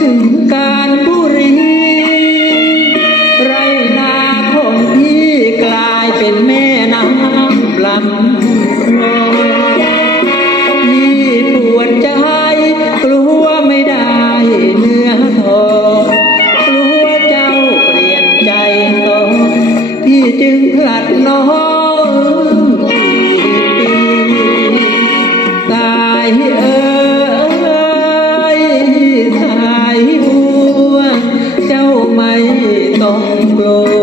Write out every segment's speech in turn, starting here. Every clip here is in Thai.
ถึงการบุรีไรนาของพี่กลายเป็นแม่น้ำลำคลอพี่ปวดใจกลัวไม่ได้เนื้อทองกลัวเจ้าเปลี่ยนใจตพี่จึงพลัดน้องตายเออ ไม่ต้องกลัว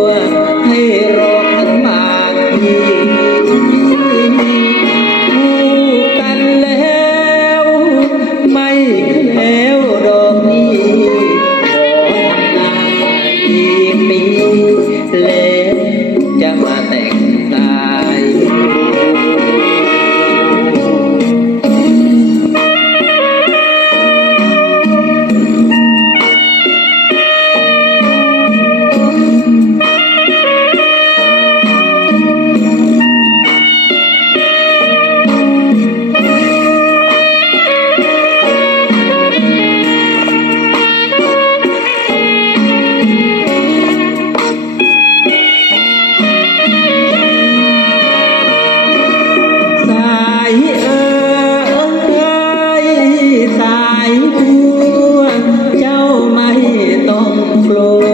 flor.